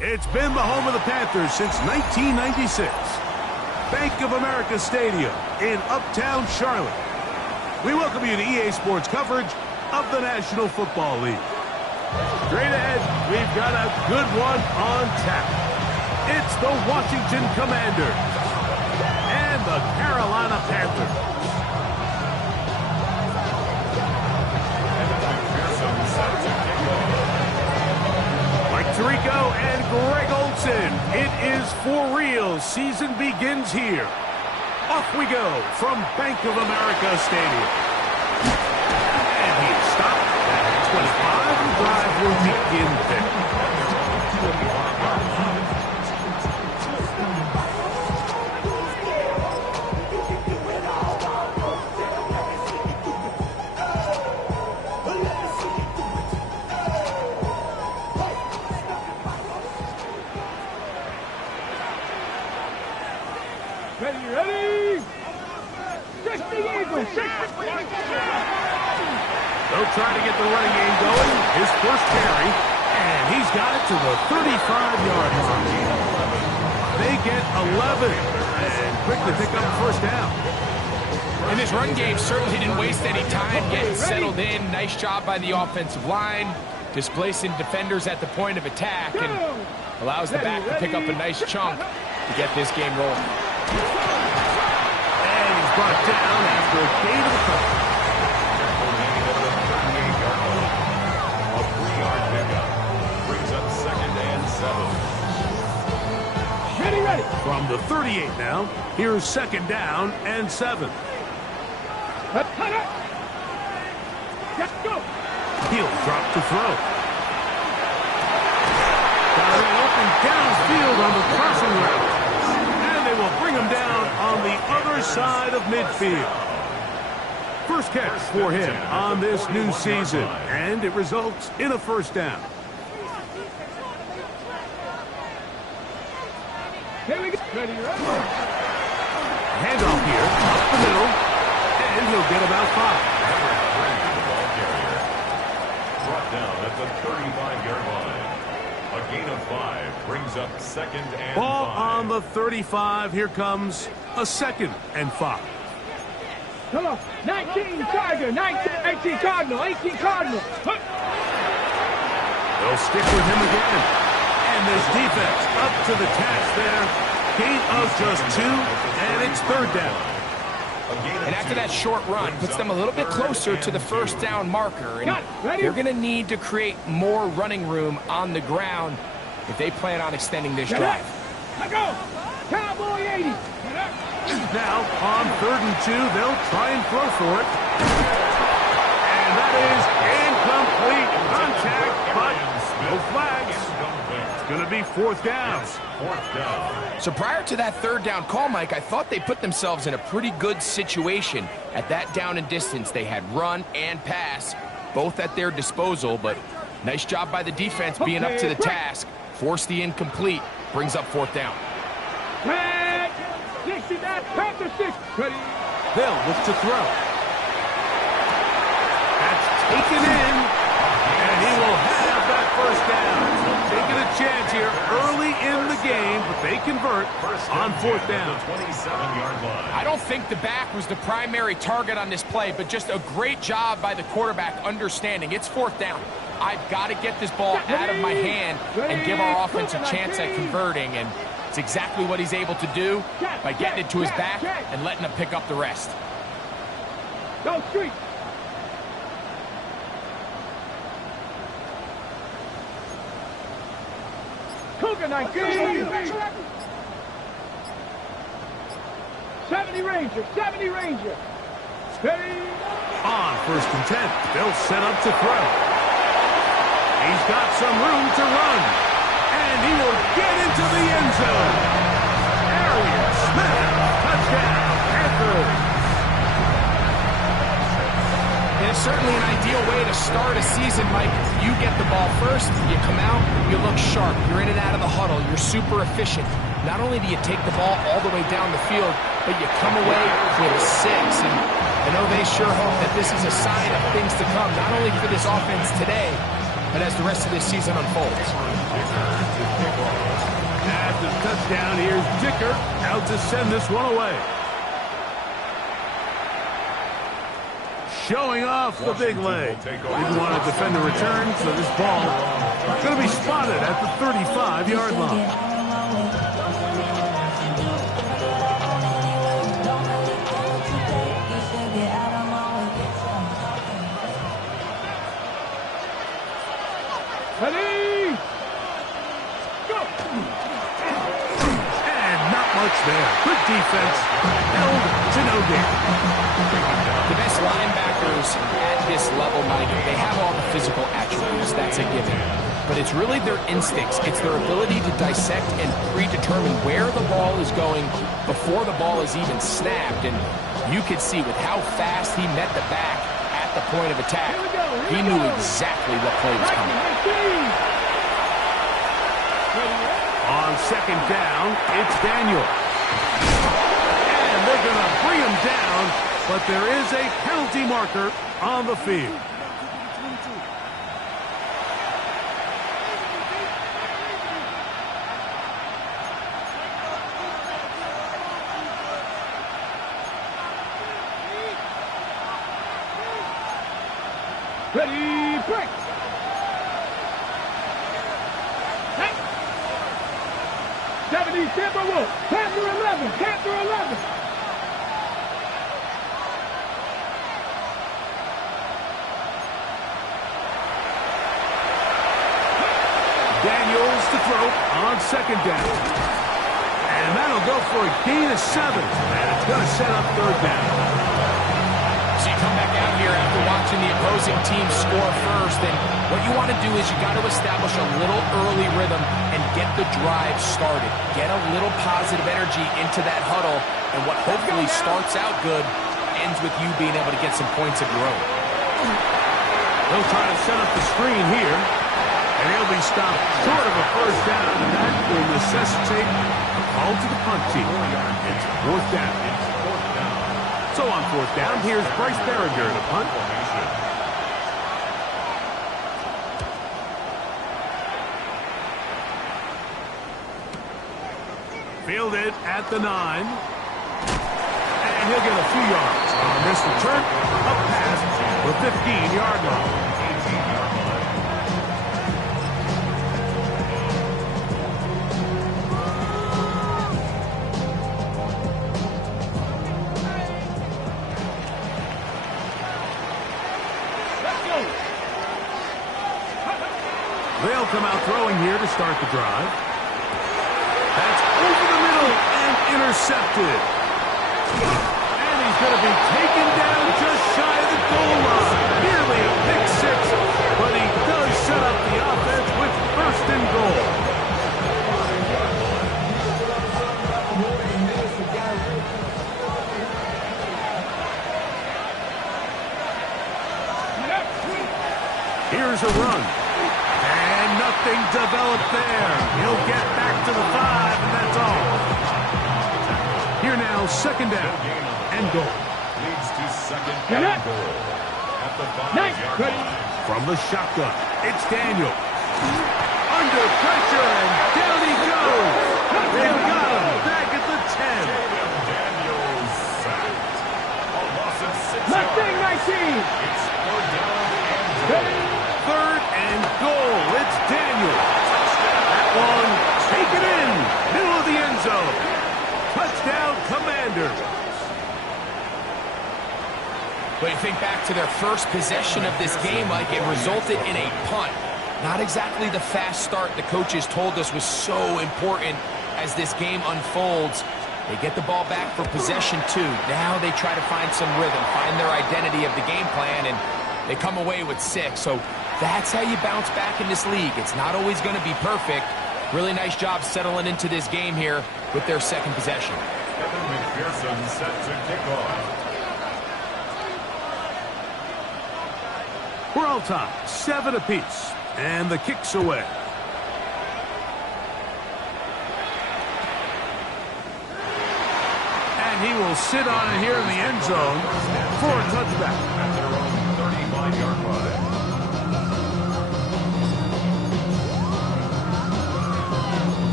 It's been the home of the Panthers since 1996. Bank of America Stadium in Uptown Charlotte. We welcome you to EA Sports coverage of the National Football League. Straight ahead, we've got a good one on tap. It's the Washington Commanders and the Carolina Panthers. Tirico and Greg Olsen. It is for real. Season begins here. Off we go from Bank of America Stadium. And he's stopped at 25. The drive will begin there. They'll try to get the running game going. His first carry, and he's got it to the 35-yard line. They get 11, and quickly pick up first down. And this run game certainly didn't waste any time getting settled in. Nice job by the offensive line, displacing defenders at the point of attack, and allows the back to pick up a nice chunk to get this game rolling. And he's brought down after a gain of a couple. Ready. From the 38 now, here's second down and 7. Let's go. He'll drop to throw. Got an open downfield on the crossing route. And they will bring him down on the other side of midfield. First catch for him on this new season, and it results in a first down. Here we go. Ready. Handoff here, up the middle, and he'll get about 5. Brought down at the 35-yard line. A gain of 5 brings up second and 5. Ball on the 35. Here comes a second and 5. Come on. 19 Tiger, 18 Cardinal, 18 Cardinal. They'll stick with him again. And this defense up to the task there. Gain of just 2, and it's third down. And after that short run, puts them a little bit closer to the first down marker. And they're going to need to create more running room on the ground if they plan on extending this drive. Let's go. Cowboy 80. Now, on 3rd and 2, they'll try and throw for it. And that is incomplete. Contact, but no flags. It's going to be 4th down. So prior to that 3rd down call, Mike, I thought they put themselves in a pretty good situation. At that down and distance, they had run and pass, both at their disposal, but nice job by the defense being up to the task. Force the incomplete, brings up 4th down. They'll look to throw. That's taken in, and he will have that first down. Taking a chance here early in the game, but they convert on 4th down. I don't think the back was the primary target on this play, but just a great job by the quarterback understanding it's 4th down. I've got to get this ball out of my hand and give our offense a chance at converting, and it's exactly what he's able to do by getting it to his back and letting him pick up the rest. Go street. Cougar 19. 70 Ranger. 70 Ranger. Ready. On 1st and 10, they'll set up to throw. He's got some room to run. And he will get into the end zone. Arian Smith, touchdown, Panthers. It's certainly an ideal way to start a season, Mike. You get the ball first, you come out, you look sharp, you're in and out of the huddle, you're super efficient. Not only do you take the ball all the way down the field, but you come away with a 6. And I know they sure hope that this is a sign of things to come, not only for this offense today, but as the rest of this season unfolds. After the touchdown, here's Dicker out to send this one away. Showing off the big leg. Didn't want to defend the return, so this ball is going to be spotted at the 35-yard line. Ready? Go! And not much there. Good defense. Held to no gain. The best linebackers at this level, Mike, they have all the physical attributes. That's a given. But it's really their instincts. It's their ability to dissect and predetermine where the ball is going before the ball is even snapped. And you could see with how fast he met the back at the point of attack, he knew exactly what play was coming. On second down, it's Daniel. And they're going to bring him down, but there is a penalty marker on the field. Ready, break! Hey! 70, Tampa Wolf, Panther 11, Panther 11. Daniels to throw on second down. And that'll go for a gain of 7. And it's going to set up third down. So you come back out here after watching the opposing team score first, and what you want to do is you got to establish a little early rhythm and get the drive started. Get a little positive energy into that huddle, and what hopefully starts out good ends with you being able to get some points of your own. They'll try to set up the screen here, and he'll be stopped short of a first down, and that will necessitate a call to the punt team. It's fourth down. So on fourth down, here's Bryce Berringer to punt. Fielded at the 9. And he'll get a few yards on this return. Up past the 15-yard line. They'll come out throwing here to start the drive. That's over the middle and intercepted. And he's going to be taken down just shy of the goal line. Nearly a pick 6, but he does set up the offense with first and goal. Here's a run. Nothing developed there. He'll get back to the 5, and that's all. Here now, second down and goal. Leads to second and goal at the 5-yard line. From the shotgun, it's Daniel. Under pressure, and down he goes. They've got him back at the 10. Daniels sacked. A loss of 6 Mustang yards. 19. It's third down and goal. Third and goal. It's Daniel. That one taken in. Middle of the end zone. Touchdown, Commanders. But you think back to their first possession of this game, Mike, it resulted in a punt. Not exactly the fast start the coaches told us was so important as this game unfolds. They get the ball back for possession 2. Now they try to find some rhythm, find their identity of the game plan, and they come away with 6. So that's how you bounce back in this league. It's not always going to be perfect. Really nice job settling into this game here with their second possession. Kevin McPherson set to kick off. We're all tied, 7 apiece, and the kick's away. And he will sit on it here in the end zone for a touchback. At their own 35-yard line.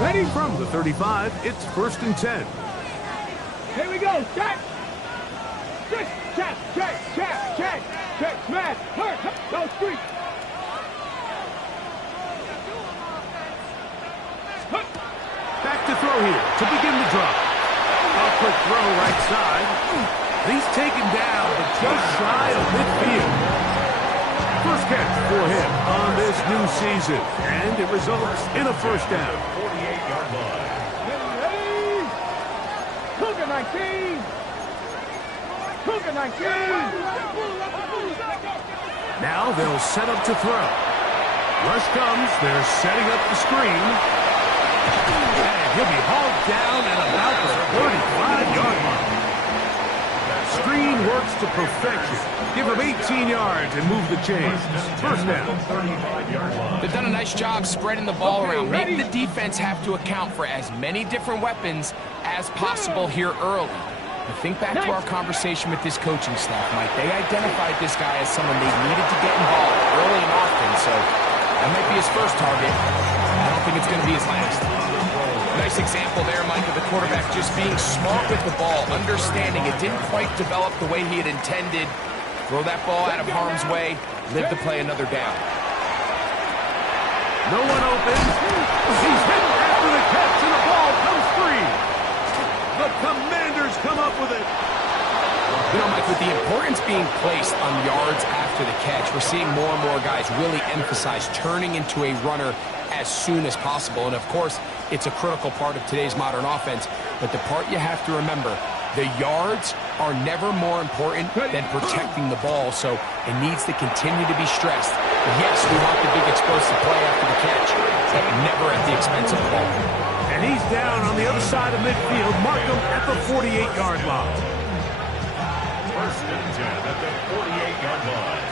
Ready? From the 35, it's 1st and 10. Here we go. Check. Check, check, check, check, check, check, smash, hurt, go street. Back to throw here to begin the drop. A quick throw right side. He's taken down, but just shy of midfield. First catch for him on this new season, and it results in a first down. 48-yard line. Ready? Cougar 19. Cougar 19. Now they'll set up to throw. Rush comes. They're setting up the screen. And he'll be hauled down at about the 35-yard line. Screen works to perfection. Give him 18 yards and move the chains. First down. They've done a nice job spreading the ball around. Make the defense have to account for as many different weapons as possible here early. But think back to our conversation with this coaching staff, Mike. They identified this guy as someone they needed to get involved early and often, so that might be his first target. I don't think it's going to be his last. Nice example there, Mike, of the quarterback just being smart with the ball, understanding it didn't quite develop the way he had intended. Throw that ball out of harm's way, live to play another down. No one open. He's hit after the catch, and the ball comes free. The Commanders come up with it. You know, Mike, with the importance being placed on yards after the catch, we're seeing more and more guys really emphasize turning into a runner as soon as possible. And, of course, it's a critical part of today's modern offense. But the part you have to remember, the yards are never more important than protecting the ball, so it needs to continue to be stressed. Yes, we want the big explosive play after the catch, but never at the expense of the ball. And he's down on the other side of midfield. Mark him at the 48-yard line. First and 10 at the 48-yard line.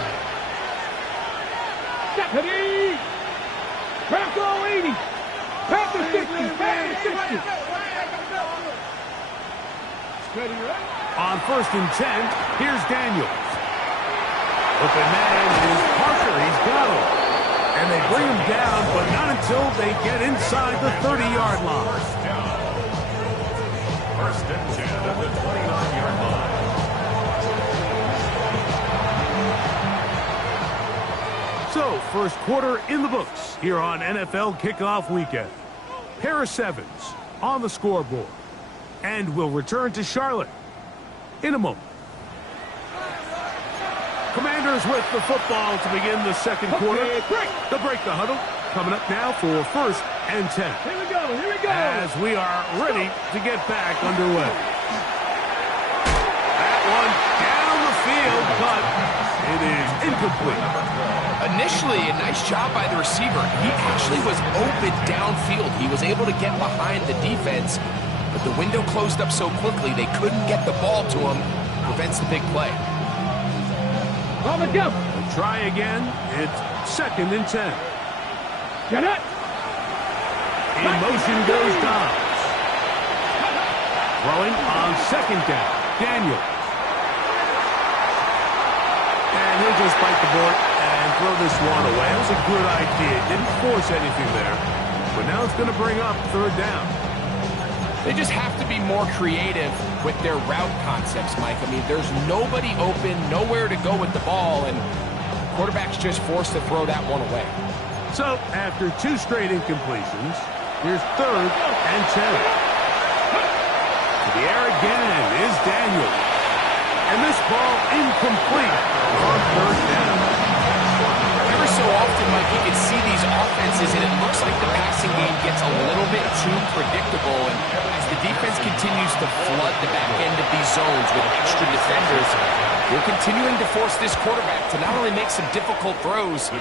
Deputy! Panther 80! Panther 60! Panther 60! Ready, right? On 1st and 10, here's Daniels. Open man is Parker. He's got him. And they bring him down, but not until they get inside the 30-yard line. First and 10 at the 29-yard line. So, first quarter in the books here on NFL Kickoff Weekend. Pair of sevens on the scoreboard. And we'll return to Charlotte in a moment. Commanders with the football to begin the second quarter. They'll break the huddle. Coming up now for 1st and 10. Here we go, here we go. As we are ready to get back underway. That one down the field, but it is incomplete. Initially, a nice job by the receiver. He actually was open downfield. He was able to get behind the defense, but the window closed up so quickly they couldn't get the ball to him. Prevents the big play. On the jump. We'll try again. It's 2nd and 10. Get it. In motion goes Dobbs. Throwing on 2nd down. Daniels. And he'll just bite the board and throw this one away. That was a good idea. Didn't force anything there. But now it's going to bring up 3rd down. They just have to be more creative with their route concepts, Mike. I mean, there's nobody open, nowhere to go with the ball, and quarterback's just forced to throw that one away. So, after 2 straight incompletions, here's 3rd and 10. To the air again is Daniels. And this ball incomplete on 3rd down. Every so often, Mike, you can see these offenses, and it looks like the passing game gets a little bit too predictable. And as the defense continues to flood the back end of these zones with extra defenders, they're continuing to force this quarterback to not only make some difficult throws,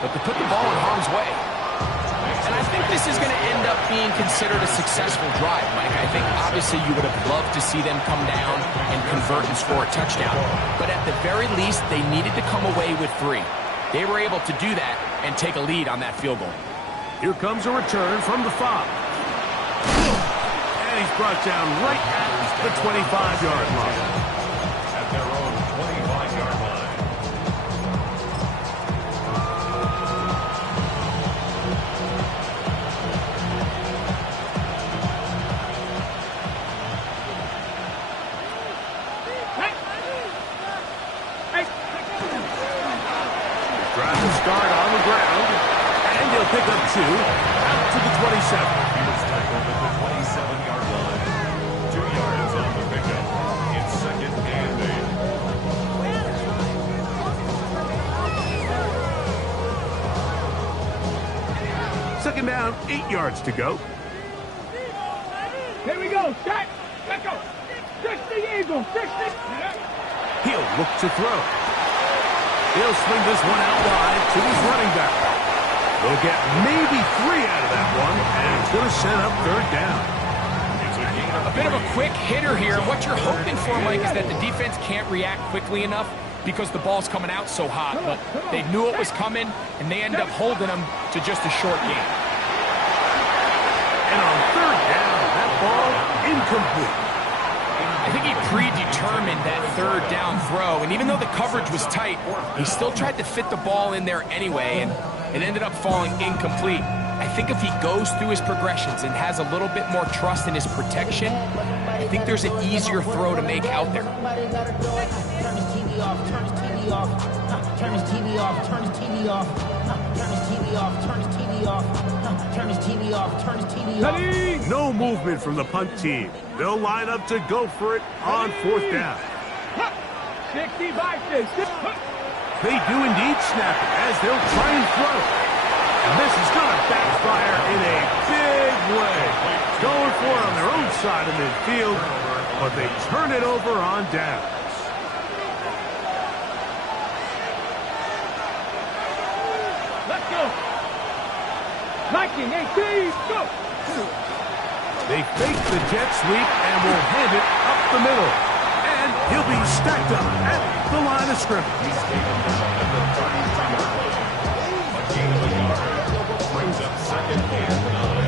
but to put the ball in harm's way. And I think this is going to end up being considered a successful drive, Mike. I think obviously you would have loved to see them come down and convert and score a touchdown. But at the very least, they needed to come away with 3. They were able to do that and take a lead on that field goal. Here comes a return from the 5. And he's brought down right at the 25-yard line. At their own 25-yard line. 8 yards to go. Here we go. Shot. Let's go. 60 Eagles. 60. He'll look to throw. He'll swing this one out wide to his running back. They'll get maybe 3 out of that one, and it's going to set up third down. A bit of a quick hitter here. What you're hoping for, Mike, is that the defense can't react quickly enough because the ball's coming out so hot. But they knew it was coming, and they end up holding them to just a short game. And on third down, that ball incomplete. I think he predetermined that third down throw, and even though the coverage was tight, he still tried to fit the ball in there anyway, and it ended up falling incomplete. I think if he goes through his progressions and has a little bit more trust in his protection, I think there's an easier throw to make out there. Turn his TV off, turn his TV off, turn his TV off, turn his TV off, turn his TV off, turn his TV off, turn his TV off, turn his TV off. No movement from the punt team. They'll line up to go for it on fourth down. 65 6. They do indeed snap it as they'll try and throw. And this is going to backfire in a big way. Going for it on their own side of midfield, but they turn it over on downs. Let's go. 19, 18, go. They fake the jet sweep and will hand it up the middle. And he'll be stacked up at the line of scrimmage. Brings up second and 9.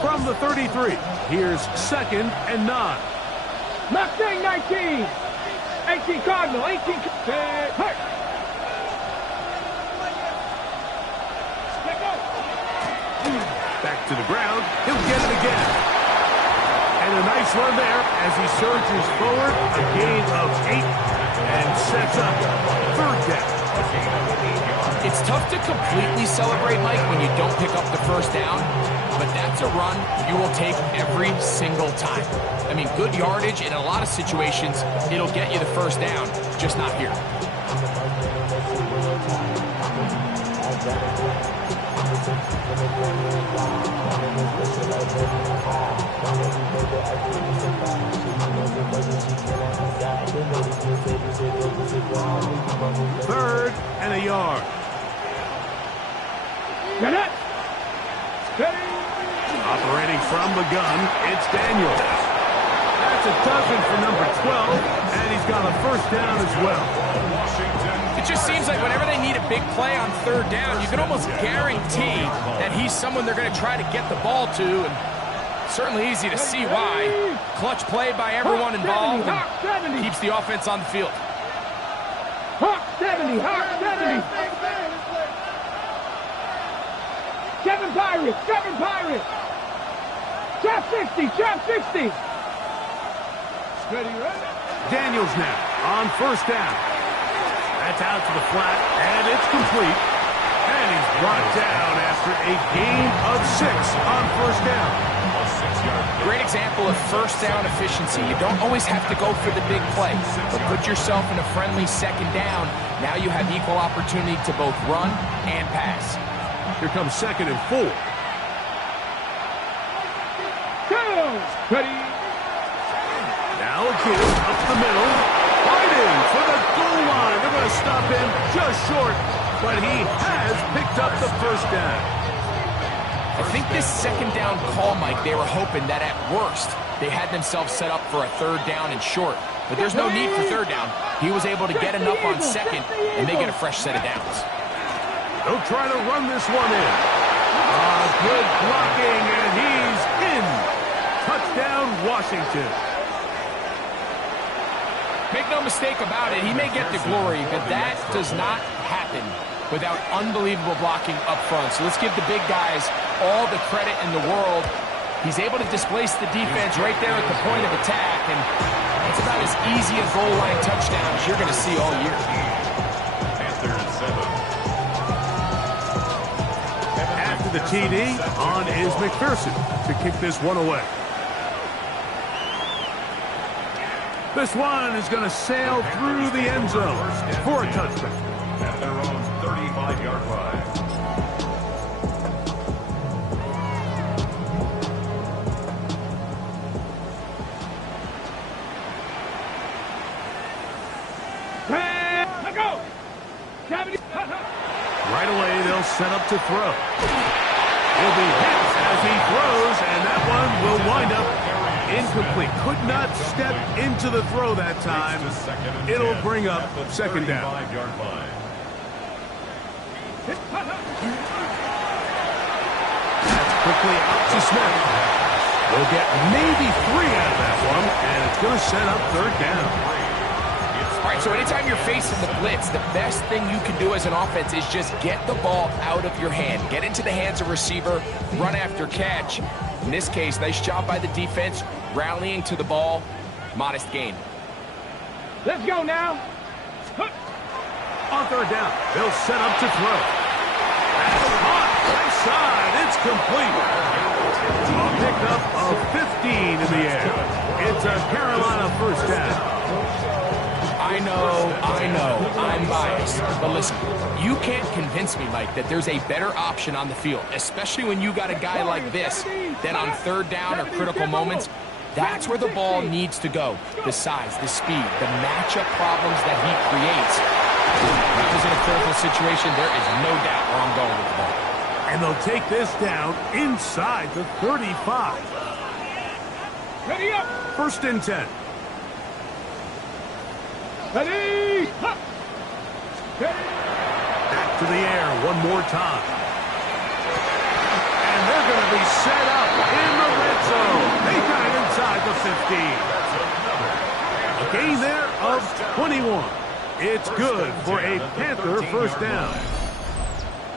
From the 33, here's second and 9. Mustang 19. 18 Cardinal, 18. Hurt. Back to the ground. He'll get it again. And a nice run there as he surges forward. A gain of 8 and sets up third down. It's tough to completely celebrate, Mike, when you don't pick up the first down, but that's a run you will take every single time. I mean, good yardage in a lot of situations, it'll get you the first down, just not here. Third and a yard. Get it. Steady. Operating from the gun, it's Daniels. That's a dozen for number 12, and he's got a first down as well. It just seems like whenever they need a big play on third down, you can almost guarantee that he's someone they're going to try to get the ball to, and certainly easy to see why. Clutch play by everyone involved and keeps the offense on the field. Hawk 70, Hawk 70. 7 Pirates, 7 Pirates. Chop 60, chop 60. Steady, right? Daniels now on first down. That's out to the flat, and it's complete. And he's brought down after a gain of 6 on first down. Great example of first down efficiency. You don't always have to go for the big play, but put yourself in a friendly second down. Now you have equal opportunity to both run and pass. Here comes second and 4. Ready. Now again, up the middle. Fighting for the goal line. They're going to stop him just short, but he has picked up the first down. I think this second down call, Mike, they were hoping that at worst they had themselves set up for a third down and short. But there's no need for third down. He was able to get enough on second, and they get a fresh set of downs. They'll try to run this one in. Good blocking, and he's in. Touchdown, Washington. Make no mistake about it, he may get the glory, but that does not happen without unbelievable blocking up front. So let's give the big guys all the credit in the world. He's able to displace the defense right there at the point of attack, and it's about as easy a goal line touchdown as you're going to see all year. Panthers 7. the TD. On is McPherson to kick this one away. This one is going to sail through the end zone for a touchdown. At their own 35-yard line. Let go. Right away, they'll set up to throw. He'll be hit as he throws, and that one will wind up incomplete. Could not step into the throw that time. It'll bring up second down. That's quickly up to Smith. They'll get maybe 3 out of that one, and it's going to set up third down. All right, so anytime you're facing the blitz, the best thing you can do as an offense is just get the ball out of your hand. Get into the hands of receiver, run after catch. In this case, nice job by the defense, rallying to the ball. Modest gain. Let's go now. On third down, they'll set up to throw. That's caught. Right side. It's complete. A pickup of 15 in the air. It's a Carolina first down. I know, I'm biased. But listen, you can't convince me, Mike, that there's a better option on the field, especially when you got a guy like this, that on third down or critical moments, that's where the ball needs to go. The size, the speed, the matchup problems that he creates. If I was in a critical situation, there is no doubt where I'm going with the ball. And they'll take this down inside the 35. Ready up. First and 10. Ready. Up. Ready. Back to the air one more time. And they're going to be set up in the red zone. They got it inside the 15. A gain there of 21. It's good for a Panther first down.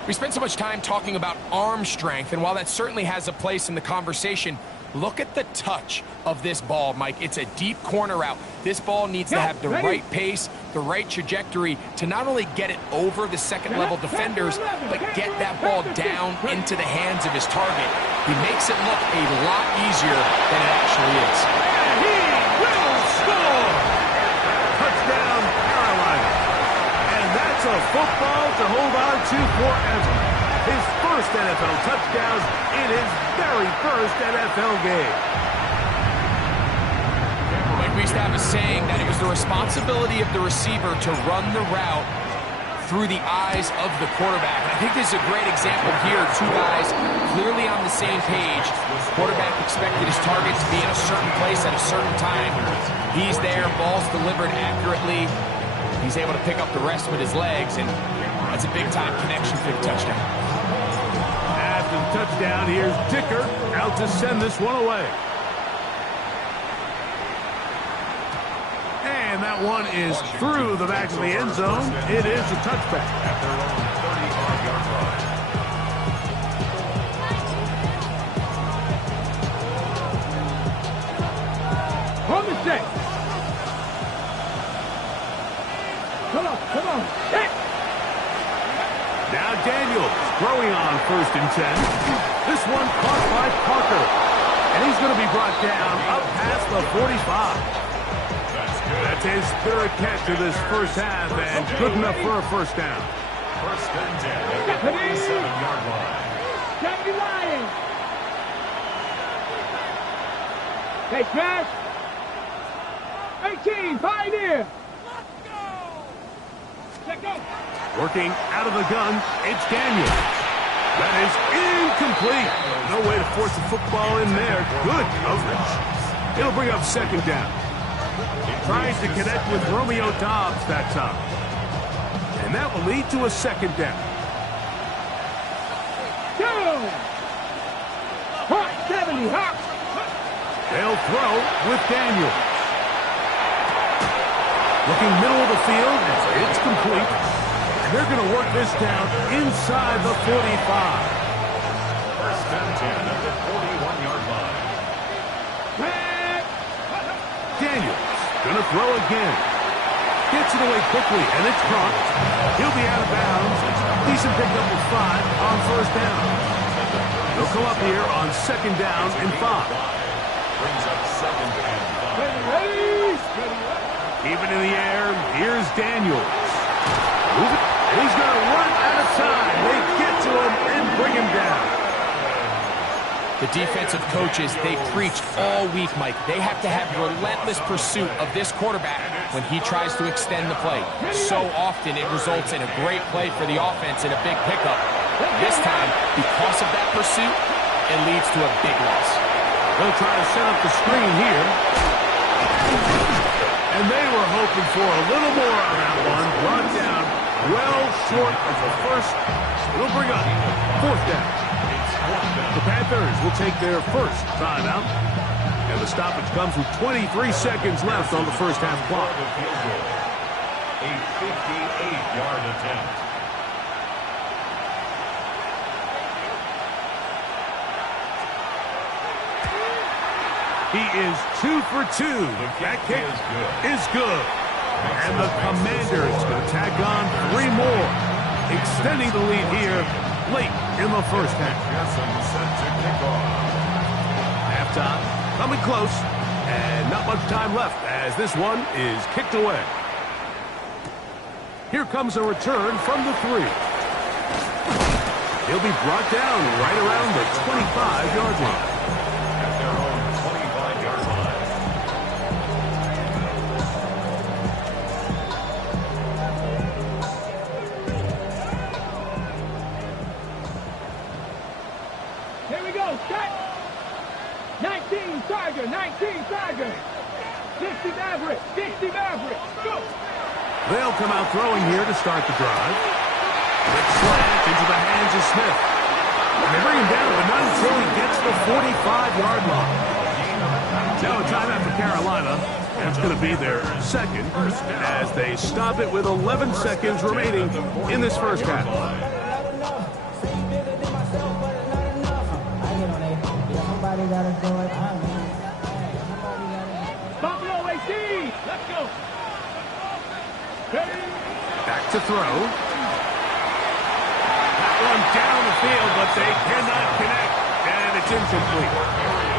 We spent so much time talking about arm strength, and while that certainly has a place in the conversation, look at the touch of this ball, Mike. It's a deep corner route. This ball needs to have the right pace, the right trajectory to not only get it over the second-level defenders, but get that ball down into the hands of his target. He makes it look a lot easier than it actually is. And he will score! Touchdown, Carolina. And that's a football to hold on to forever. His first NFL touchdown in his very first NFL game. Like we used to have a saying that it was the responsibility of the receiver to run the route through the eyes of the quarterback. And I think this is a great example here. Two guys clearly on the same page. Quarterback expected his target to be in a certain place at a certain time. He's there, ball's delivered accurately. He's able to pick up the rest with his legs, and that's a big-time connection for the touchdown. After the touchdown, here's Dicker out to send this one away. And that one is through the back of the end zone. It is a touchback. At their own 35-yard line. Hold the set. Come on. Hit. Now Daniels throwing on first and 10. This one caught by Parker. And he's going to be brought down up past the 45. That's his third catch of this first half, and good enough for a first down. First and 10 at the 47-yard line. Deputy Lions. Hey, Smash. 18, Pioneer. Let's go. Working out of the gun, it's Daniels. That is incomplete. No way to force the football in there. Good coverage. It'll bring up second down. Tries to connect with Romeo Doubs that time. And that will lead to a second down. Go. Hot 70, hot. They'll throw with Daniels. Looking middle of the field, it's complete. And they're going to work this down inside the 45. First and 10 at the 41-yard line. Daniels going to throw again. Gets it away quickly, and it's caught. He'll be out of bounds. Decent pickup with 5 on first down. They'll come up here on 2nd down and 5. Brings up 2nd and 5. Ready? Even in the air, here's Daniels. He's going to run out of time. They get to him and bring him down. The defensive coaches, they preach all week, Mike. They have to have relentless pursuit of this quarterback when he tries to extend the play. So often it results in a great play for the offense and a big pickup. This time, because of that pursuit, it leads to a big loss. They'll try to set up the screen here. And they were hoping for a little more on that one. Brought down well short of the first. It'll bring up 4th down. The Panthers will take their first timeout. And the stoppage comes with 23 seconds left on the first half clock. A 58-yard attempt. He is 2 for 2. That kick is good. And the Commanders going to tack on 3 more, extending the lead here late in the first half. Halftime coming close, and not much time left as this one is kicked away. Here comes a return from the 3. He'll be brought down right around the 25-yard line. At their own 25-yard line. Here we go, set. 19 Tiger, 19 Tiger. 60 Maverick, 60 Maverick, go. They'll come out throwing here to start the drive. Quick slant into the hands of Smith. And they bring him down, but not until he gets the 45-yard line. Now a timeout for Carolina. That's going to be their second as they stop it with 11 seconds remaining in this first half. Buffalo AC, let's go. Ready? Back to throw. That one down the field, but they cannot connect, and it's incomplete.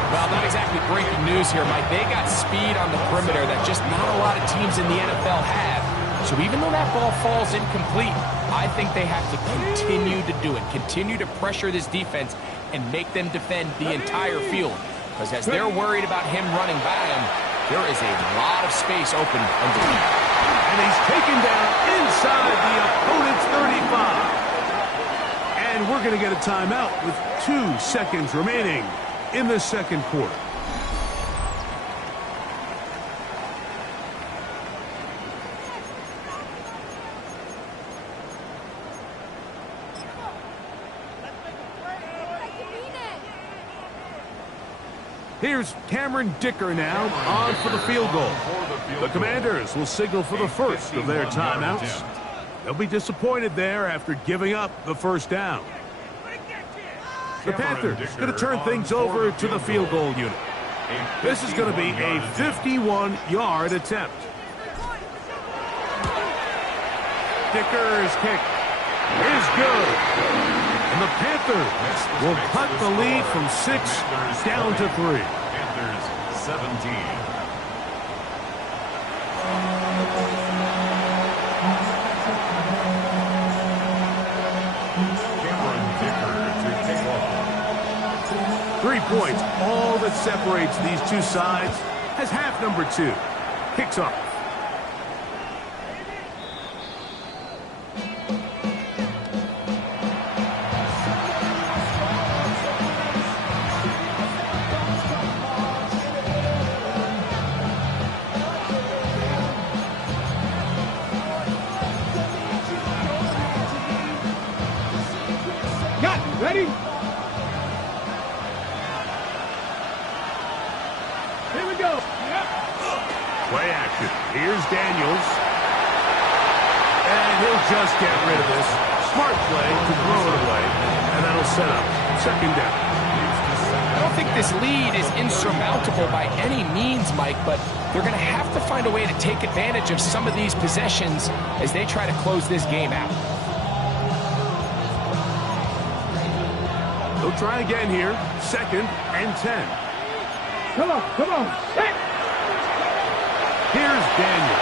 Well, not exactly breaking news here, Mike. They got speed on the perimeter that just not a lot of teams in the NFL have. So even though that ball falls incomplete, I think they have to continue to do it, continue to pressure this defense and make them defend the entire field. Because as they're worried about him running by them, there is a lot of space open underneath. And he's taken down inside the opponent's 35. And we're going to get a timeout with 2 seconds remaining in the second quarter. Here's Cameron Dicker now on for the field goal. The Commanders will signal for the first of their timeouts. They'll be disappointed there after giving up the first down. The Panthers going to turn things over to the field goal unit. This is going to be a 51-yard attempt. Dicker's kick is good. And the Panthers will cut the lead from 6 down to 3. Panthers 17. Cameron Dicker to take off. 3 points, all that separates these two sides, as half number 2 kicks off. Ready? Here we go. Yep. Play action. Here's Daniels. And he'll just get rid of this. Smart play to throw it away. And that'll set up 2nd down. I don't think this lead is insurmountable by any means, Mike, but they're going to have to find a way to take advantage of some of these possessions as they try to close this game out. The He'll try again here. 2nd and 10. Come on, come on. Set. Here's Daniel.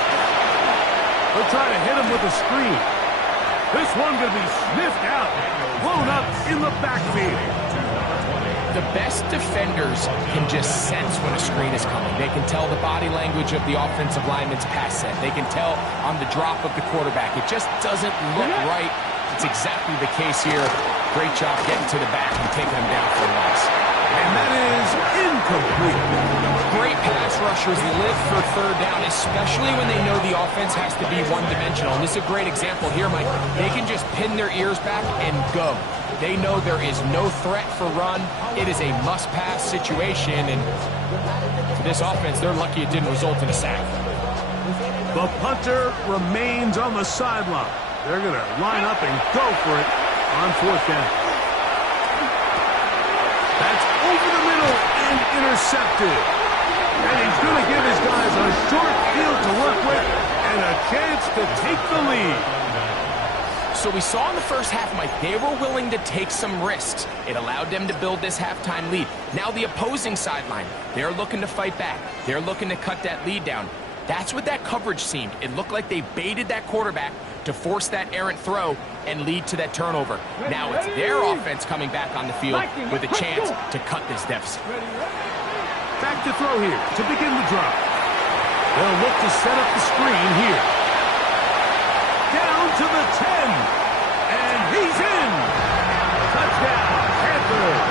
They'll try to hit him with a screen. This one going to be sniffed out. Blown up in the backfield. The best defenders can just sense when a screen is coming. They can tell the body language of the offensive lineman's pass set. They can tell on the drop of the quarterback. It just doesn't look right. It's exactly the case here. Great job getting to the back and taking him down for a loss. And that is incomplete. Great pass rushers live for 3rd down, especially when they know the offense has to be one-dimensional. And this is a great example here, Mike. They can just pin their ears back and go. They know there is no threat for run. It is a must-pass situation, and for this offense, they're lucky it didn't result in a sack. The punter remains on the sideline. They're going to line up and go for it on 4th down. That's over the middle and intercepted. And he's going to give his guys a short field to work with and a chance to take the lead. So we saw in the first half, Mike, they were willing to take some risks. It allowed them to build this halftime lead. Now the opposing sideline, they're looking to fight back. They're looking to cut that lead down. That's what that coverage seemed. It looked like they baited that quarterback to force that errant throw and lead to that turnover. Now it's their offense coming back on the field with a chance to cut this deficit. Back to throw here to begin the drive. They'll look to set up the screen here. Down to the 10. And he's in. Touchdown, Panthers.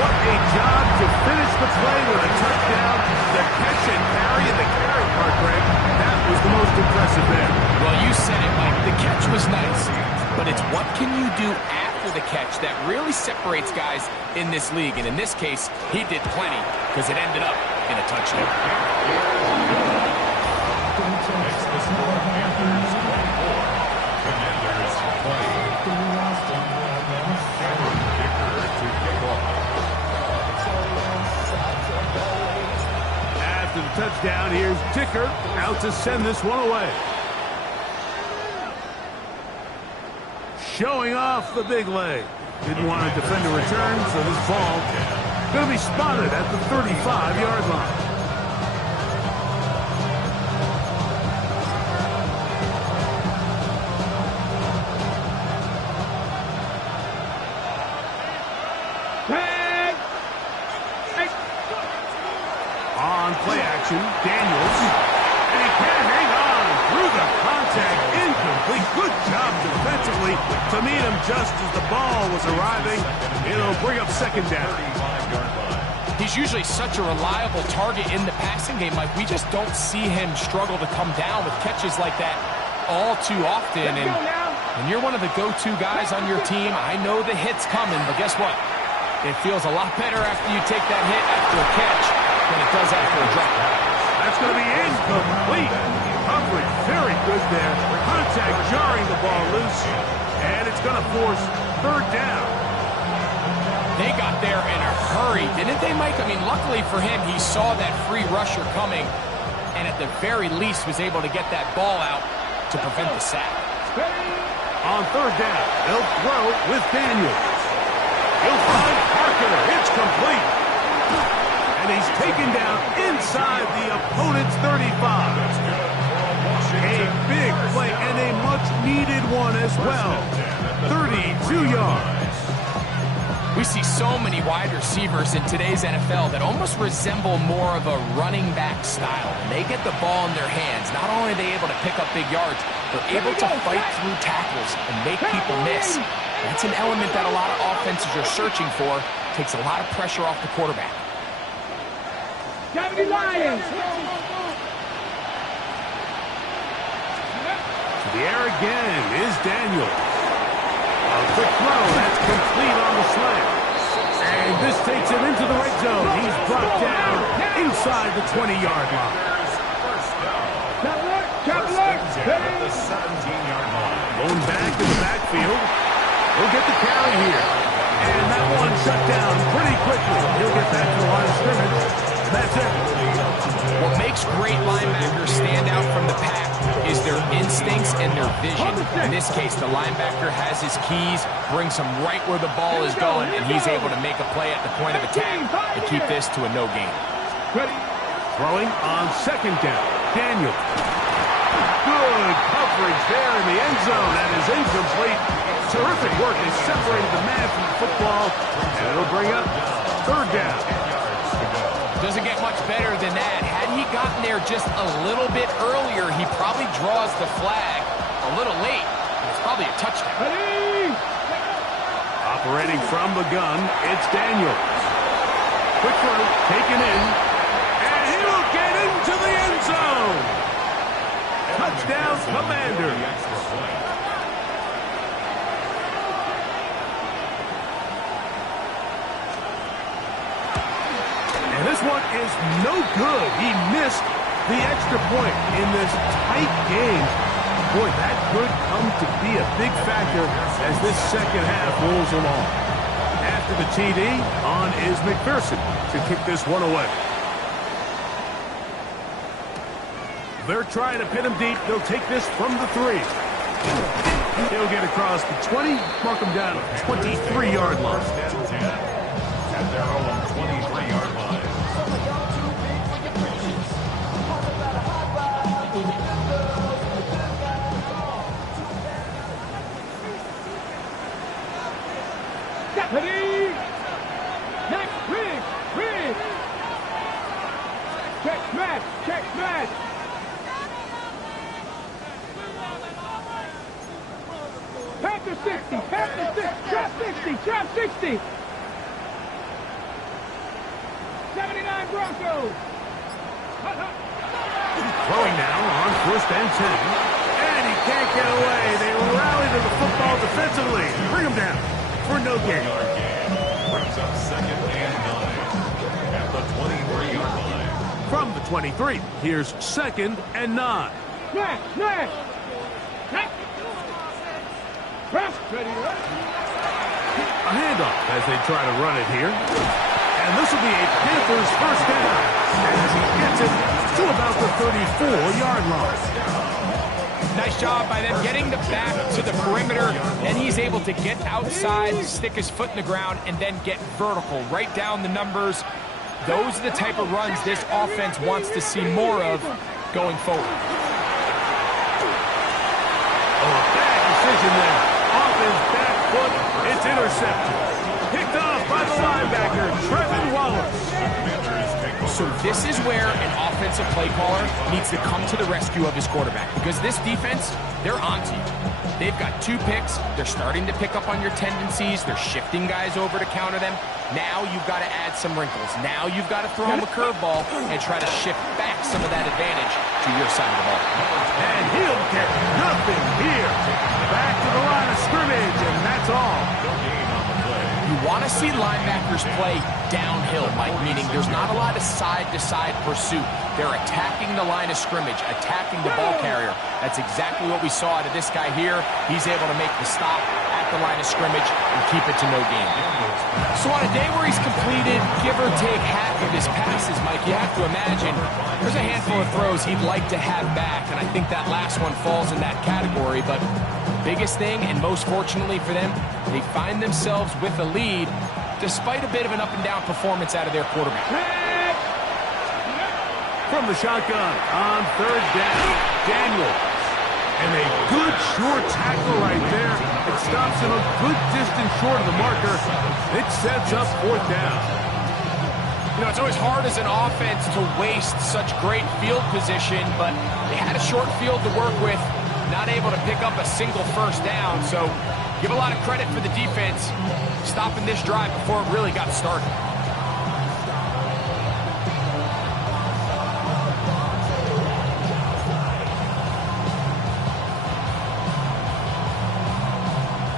What a job to finish the play with a touchdown. The catch and carry in the carry part, Greg. That was the most impressive there. Well, you said it, Mike. The catch was nice. But it's what can you do after the catch that really separates guys in this league. And in this case, he did plenty because it ended up in a touchdown. After the touchdown, here's Dicker out to send this one away. Showing off the big leg. Didn't want to defend a return, so this ball going to be spotted at the 35-yard line. On play action, Daniels. And he can't hang on through the contact. Incomplete. Good job defensively to meet him just as the ball was arriving. It'll bring up 2nd down. He's usually such a reliable target in the passing game, Mike. We just don't see him struggle to come down with catches like that all too often. And when you're one of the go-to guys on your team, I know the hit's coming, but guess what? It feels a lot better after you take that hit after a catch than it does after a drop. That's going to be incomplete. Coverage very good there. Contact jarring the ball loose. And it's going to force 3rd down. They got there in a hurry, didn't they, Mike? I mean, luckily for him, he saw that free rusher coming and at the very least was able to get that ball out to prevent the sack. On 3rd down, they'll throw with Daniels. He'll find Parker. It's complete. And he's taken down inside the opponent's 35. A big play and a much-needed one as well. 32 yards. We see so many wide receivers in today's NFL that almost resemble more of a running back style. And they get the ball in their hands. Not only are they able to pick up big yards, they're able to fight through tackles and make people miss. That's an element that a lot of offenses are searching for. Takes a lot of pressure off the quarterback. Lions. To the air again is Daniels. A quick throw, that's complete on the slant. And this takes him into the red zone. He's brought down inside the 20-yard line. The 17-yard line. Going back in the backfield. He'll get the carry here. And that one shut down pretty quickly. He'll get back to the line of scrimmage. That's it. What makes great linebackers stand out from the pack is their instincts and their vision. In this case, the linebacker has his keys, brings him right where the ball is going, and he's able to make a play at the point of attack and keep this to a no gain. Throwing on second down, Daniel. Good coverage there in the end zone. That is incomplete. Terrific work. They separated the man from the football, and it'll bring up third down. Doesn't get much better than that. Had he gotten there just a little bit earlier, he probably draws the flag a little late. It's probably a touchdown. Operating from the gun, it's Daniels. Quick throw, taken in, and he'll get into the end zone. Touchdown, Commander. And this one is no good. He missed the extra point in this tight game. Boy, that could come to be a big factor as this second half rolls along. After the TD, on is McPherson to kick this one away. They're trying to pin him deep. They'll take this from the 3. He'll get across the 20, mark him down at 23-yard line. At their own 23-yard line. Next, Riggs. Check smash. Panther 60, trap 60. 79 Broncos. Throwing now on first and 10. And he can't get away. They rally to the football defensively. Bring him down for no gain. Brings up second and 9 at the 23-yard line. From the 23, here's second and 9. Smash. Press. Ready. A handoff as they try to run it here. And this will be a Panthers first down as he gets it to about the 34-yard line. Nice job by them getting the back to the perimeter. Then he's able to get outside, stick his foot in the ground, and then get vertical. Right down the numbers. Those are the type of runs this offense wants to see more of going forward. Oh, a bad decision there. Off his back foot, it's intercepted. Picked off by the linebacker, Trevin Wallace. So this is where an offensive play caller needs to come to the rescue of his quarterback, because this defense, they're onto you. They've got 2 picks. They're starting to pick up on your tendencies. They're shifting guys over to counter them. Now you've got to add some wrinkles. Now you've got to throw him a curveball and try to shift back some of that advantage to your side of the ball. And he'll get nothing here. Back to the line of scrimmage, and that's all. You want to see linebackers play downhill, Mike, meaning there's not a lot of side-to-side pursuit. They're attacking the line of scrimmage, attacking the ball carrier. That's exactly what we saw out of this guy here. He's able to make the stop at the line of scrimmage and keep it to no gain. So on a day where he's completed, give or take half of his passes, Mike, you have to imagine there's a handful of throws he'd like to have back, and I think that last one falls in that category. But biggest thing, and most fortunately for them, they find themselves with a lead despite a bit of an up-and-down performance out of their quarterback. From the shotgun on third down, Daniels. And a good short tackle right there. It stops him a good distance short of the marker. It sets up fourth down. You know, it's always hard as an offense to waste such great field position, but they had a short field to work with, not able to pick up a single first down. So give a lot of credit for the defense stopping this drive before it really got started.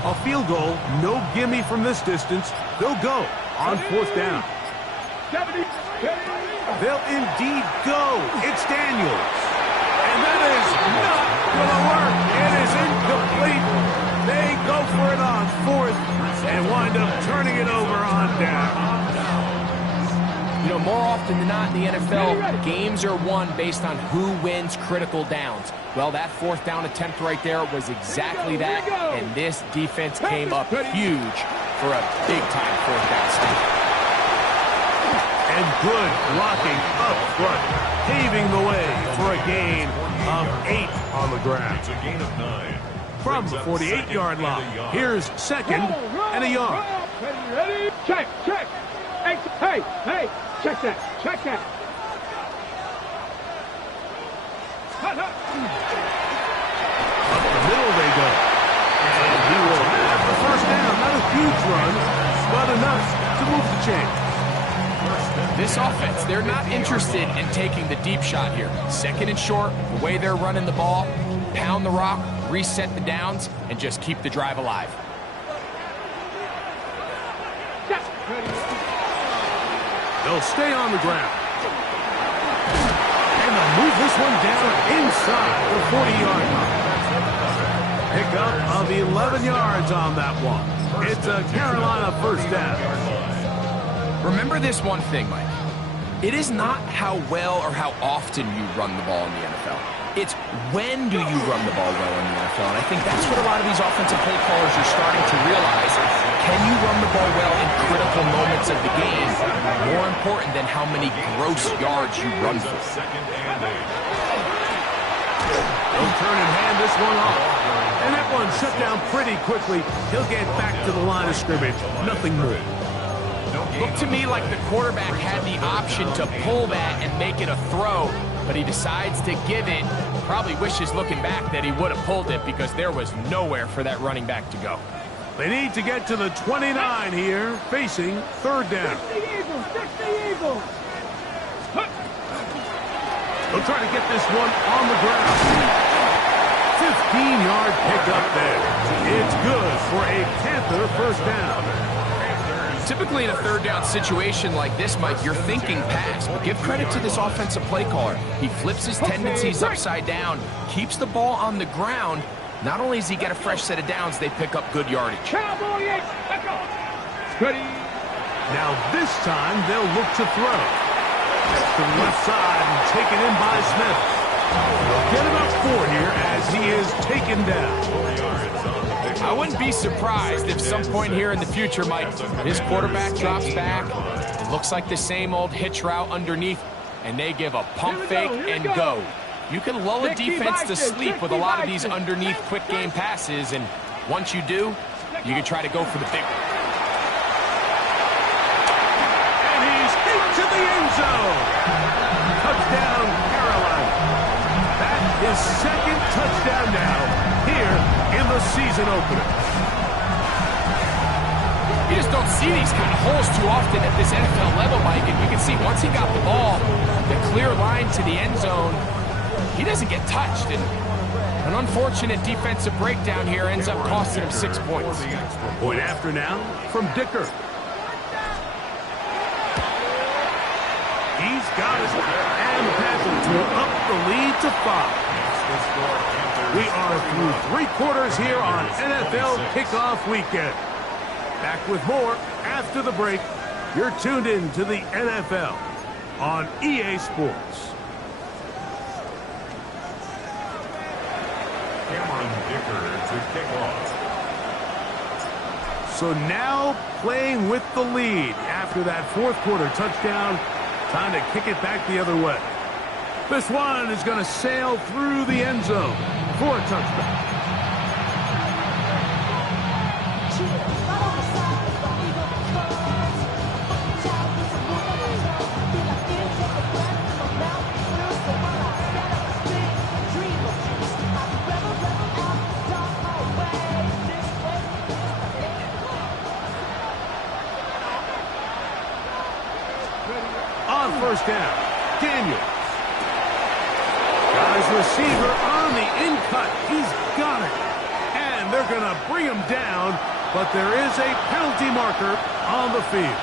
A field goal, no gimme from this distance. They'll go on fourth down. They'll indeed go. It's Daniels. And that is not going to work. It is incomplete. They go for it on fourth and wind up turning it over on down. You You know, more often than not in the NFL, games are won based on who wins critical downs. Well, that fourth down attempt right there was exactly that, and this defense came up huge for a big-time fourth down stop. And good blocking up front, paving the way for a gain of 8 on the ground. It's a gain of 9. From the 48-yard line, here's second and a yard. Ready? Check. Hey, check that. Up the middle they go. And he will have the first down. Not a huge run, but enough to move the chain. This offense, they're not interested in taking the deep shot here. Second and short, the way they're running the ball, pound the rock, reset the downs, and just keep the drive alive. They'll stay on the ground. And they'll move this one down inside the 40-yard line. Pickup of 11 yards on that one. It's a Carolina first down. Remember this one thing, Mike. It is not how well or how often you run the ball in the NFL. It's when do you run the ball well in the NFL. And I think that's what a lot of these offensive play callers are starting to realize. Can you run the ball well in critical moments of the game? More important than how many gross yards you run for. They'll turn and hand this one off. And that one shut down pretty quickly. He'll get back to the line of scrimmage. Nothing more. Looked to me like the quarterback had the option to pull that and make it a throw, but he decides to give it. Probably wishes looking back that he would have pulled it because there was nowhere for that running back to go. They need to get to the 29 here, facing third down. 60 Eagles. They'll try to get this one on the ground. 15-yard pickup there. It's good for a Panther first down. Typically in a third down situation like this, Mike, you're thinking pass, but give credit to this offensive play caller. He flips his tendencies upside down, keeps the ball on the ground. Not only does he get a fresh set of downs, they pick up good yardage. Cowboys, let's go. Ready? Now this time they'll look to throw. To the left side and taken in by Smith. They'll get about 4 here as he is taken down. I wouldn't be surprised if some point here in the future, Mike, his quarterback drops back. It looks like the same old hitch route underneath, and they give a pump fake and go. You can lull a defense to sleep with a lot of these underneath quick game passes, and once you do, you can try to go for the big one. And he's into the end zone. Touchdown, Carolina. That is second touchdown now here in the season opener. You just don't see these kind of holes too often at this NFL level, Mike, and you can see once he got the ball, the clear line to the end zone, he doesn't get touched, and an unfortunate defensive breakdown here ends up costing him 6 points. Point after now from Dicker. He's got his and the Panthers will up the lead to 5. We are through 3 quarters here on NFL Kickoff Weekend. Back with more after the break. You're tuned in to the NFL on EA Sports. To kick off. So now playing with the lead after that fourth quarter touchdown. Time to kick it back the other way. This one is going to sail through the end zone for a touchdown. On first down, Daniels. Got his receiver on the in-cut. He's got it. And they're going to bring him down, but there is a penalty marker on the field.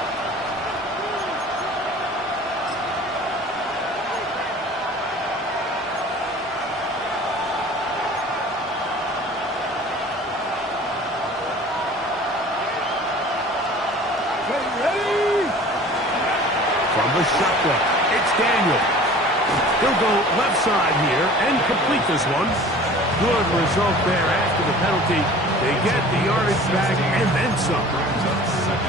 From the shotgun. It's Daniel. He'll go left side here and complete this one. Good result there after the penalty. They get the yardage back and then some.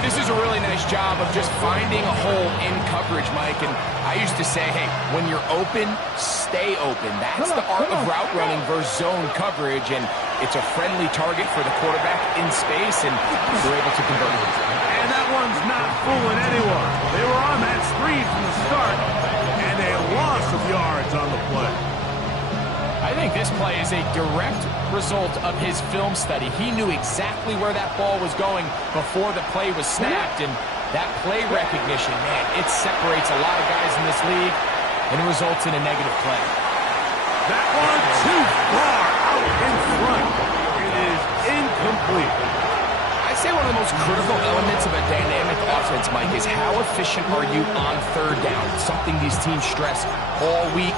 This is a really nice job of just finding a hole in coverage, Mike. And I used to say, hey, when you're open, stay open. That's the art of route running versus zone coverage. And it's a friendly target for the quarterback in space, and they're able to convert it. And that one's not fooling anyone. They were on that screen from the start, and a loss of yards on the play. I think this play is a direct result of his film study. He knew exactly where that ball was going before the play was snapped, and that play recognition, man, it separates a lot of guys in this league, and it results in a negative play. That one too far out in front. It is incomplete. I'd say one of the most critical elements of a dynamic offense, Mike, is how efficient are you on third down? It's something these teams stress all week.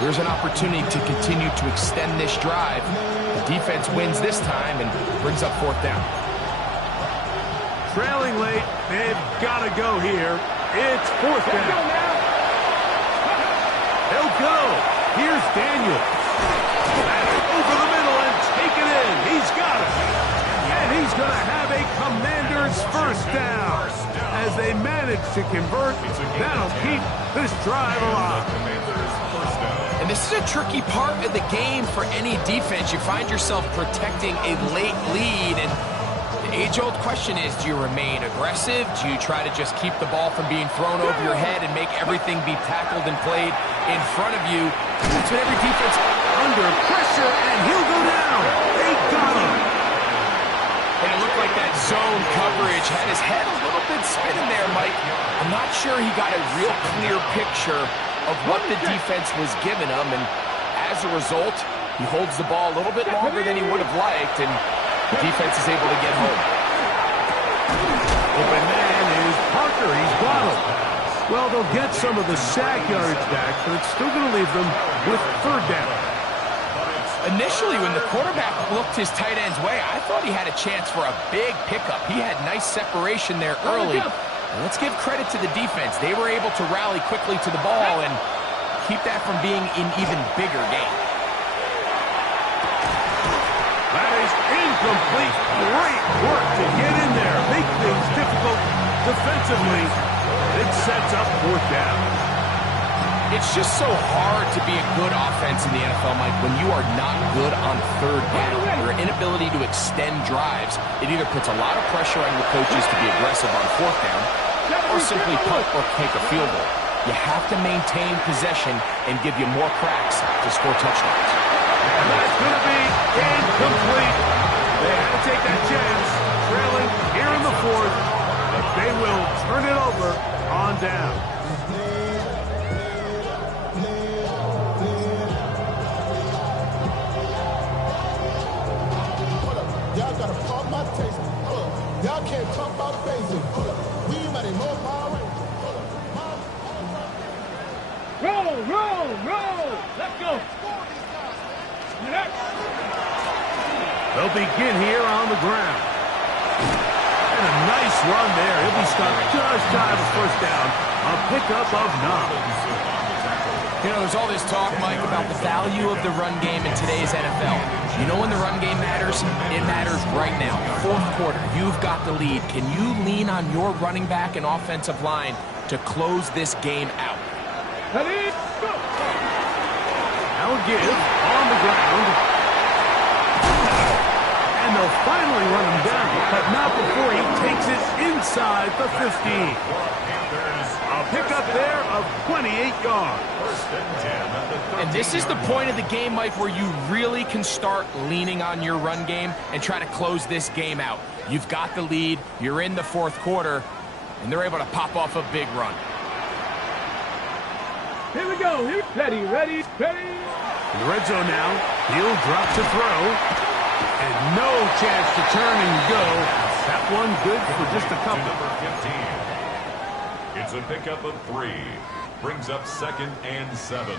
There's an opportunity to continue to extend this drive. The defense wins this time and brings up fourth down. Trailing late, they've got to go here. It's fourth down. They'll go. Here's Daniel. That's over the middle and take it in. He's got it. And he's going to have a Commander's first down. As they manage to convert, that'll keep this drive alive. And this is a tricky part of the game for any defense. You find yourself protecting a late lead, and the age-old question is, do you remain aggressive? Do you try to just keep the ball from being thrown over your head and make everything be tackled and played in front of you? That's what every defense... Under pressure, and he'll go down. They got him. And it looked like that zone coverage had his head a little bit spinning there, Mike. I'm not sure he got a real clear picture of what the defense was giving him, and as a result, he holds the ball a little bit longer than he would have liked, and the defense is able to get home. Open man is Parker. He's got him. Well, they'll get some of the sack yardage back, but it's still going to leave them with third down. Initially, when the quarterback looked his tight end's way, I thought he had a chance for a big pickup. He had nice separation there early. Let's give credit to the defense. They were able to rally quickly to the ball and keep that from being an even bigger game. That is incomplete. Great work to get in there. Make things difficult defensively. It sets up fourth down. It's just so hard to be a good offense in the NFL, Mike, when you are not good on third down. Your inability to extend drives, it either puts a lot of pressure on your coaches to be aggressive on fourth down or simply punt or take a field goal. You have to maintain possession and give you more cracks to score touchdowns. And that's going to be incomplete. They had to take that chance, trailing here in the fourth, but they will turn it over on down. Y'all gotta pump my taste. Y'all can't talk about basic. We mighty more power. Roll. Let's go. They'll begin here on the ground. And a nice run there. He'll be stopped just shy of a first down. A pickup of 9. You know, there's all this talk, Mike, about the value of the run game in today's NFL. You know when the run game matters? It matters right now. Fourth quarter, you've got the lead. Can you lean on your running back and offensive line to close this game out? Ready, go. Now give on the ground. And they'll finally run him down, but not before he takes it inside the 15. A pickup there of 28 yards. And this is the point of the game, Mike, where you really can start leaning on your run game and try to close this game out. You've got the lead, you're in the fourth quarter, and they're able to pop off a big run. Here we go. Ready. In the red zone now, he'll drop to throw. And no chance to turn and go. That one good for just a couple. Number 15. It's a pickup of 3. Brings up 2nd and 7.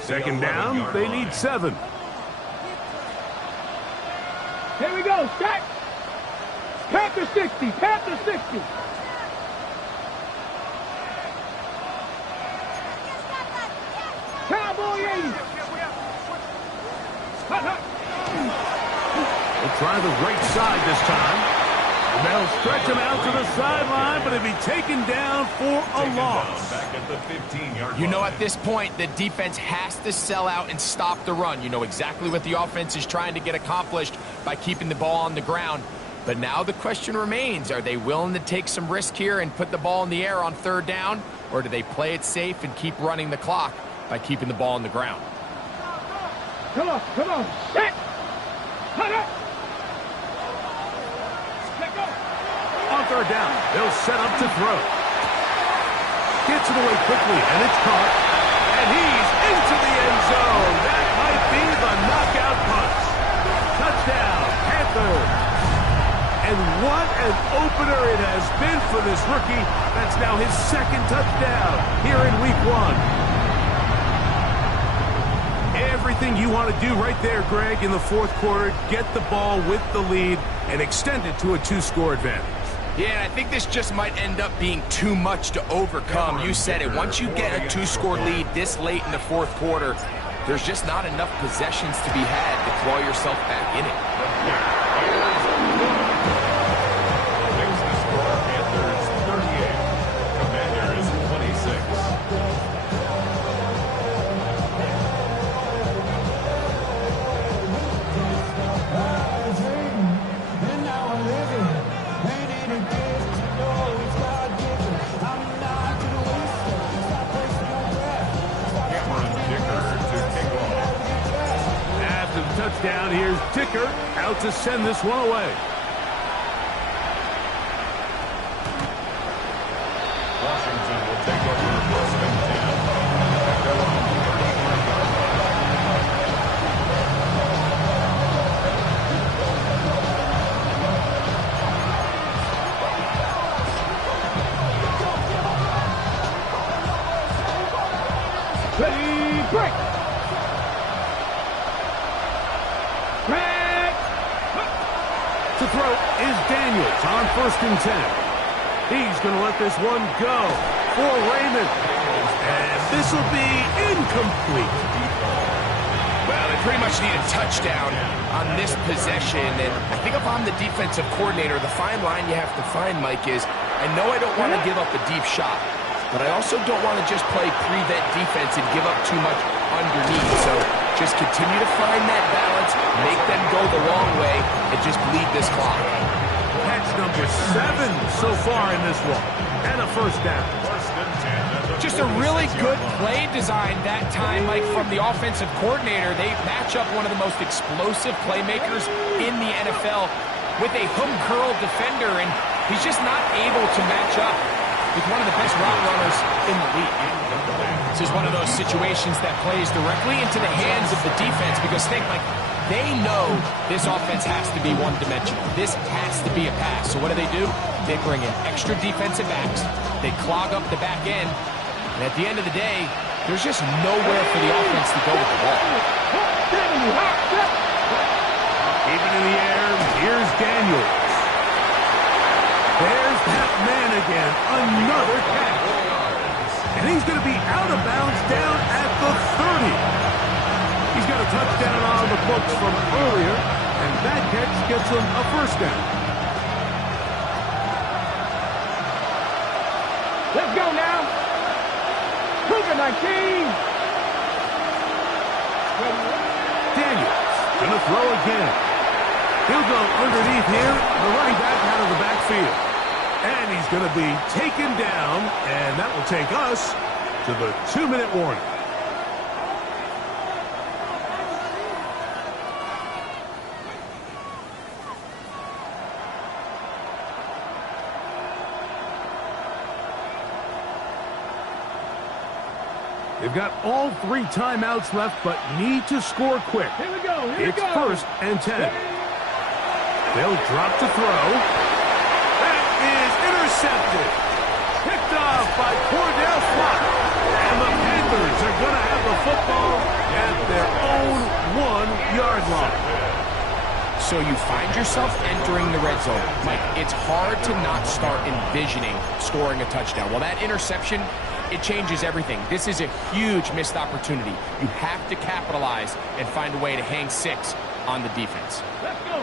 Second down, they need 7. Here we go. Set. Panther 60. We'll try the right side this time. And they'll stretch him out to the sideline, but he'll be taken down for a loss. Back at the 15-yard You know, line. at this point, the defense has to sell out and stop the run. You know exactly what the offense is trying to get accomplished by keeping the ball on the ground. But now the question remains, are they willing to take some risk here and put the ball in the air on third down? Or do they play it safe and keep running the clock by keeping the ball on the ground? Come on, set! Cut it! Let go! On third down, they'll set up to throw. Gets it away quickly, and it's caught. And he's into the end zone. That might be the knockout punch. Touchdown, Panthers. And what an opener it has been for this rookie. That's now his second touchdown here in week 1. Everything you want to do right there, Greg, in the fourth quarter, get the ball with the lead and extend it to a 2-score advantage. Yeah, I think this just might end up being too much to overcome. You said it. Once you get a 2-score lead this late in the fourth quarter, there's just not enough possessions to be had to claw yourself back in it. Makes the score Panthers 38, Commanders 26. Touchdown, here's Dicker out to send this one away. Washington will take over first and 10. Ready, break! To throw is Daniels on first and 10. He's going to let this one go for Raymond. And this will be incomplete. Well, they pretty much need a touchdown on this possession. And I think if I'm the defensive coordinator, the fine line you have to find, Mike, is I know I don't want to give up a deep shot, but I also don't want to just play prevent defense and give up too much underneath. So just continue to find that balance, make them go the long way, and just bleed this clock. Catch number 7 so far in this one. And a first down. Just a really good play design that time, Mike, from the offensive coordinator. They match up one of the most explosive playmakers in the NFL with a hook curl defender, and he's just not able to match up with one of the best route runners in the league. This is one of those situations that plays directly into the hands of the defense because think, like, they know this offense has to be one-dimensional. This has to be a pass. So what do? They bring in extra defensive backs. They clog up the back end. And at the end of the day, there's just nowhere for the offense to go with the ball. Even in the air, here's Daniels. There's that man again. Another catch. And he's going to be out of bounds down at the 30. He's got a touchdown on the books from earlier, and that catch gets him a first down. Let's go now. Cougar 19. Daniels going to throw again. He'll go underneath here. The running back out of the backfield. And he's going to be taken down, and that will take us to the 2-minute warning. They've got all 3 timeouts left, but need to score quick. Here we go. It's first and 10. They'll drop to throw. That is intercepted. Picked off by Cordell Flott. And the Panthers are going to have the football at their own 1-yard line. So you find yourself entering the red zone. Mike, it's hard to not start envisioning scoring a touchdown. Well, that interception it changes everything. This is a huge missed opportunity. You have to capitalize and find a way to hang 6 on the defense. Let's go.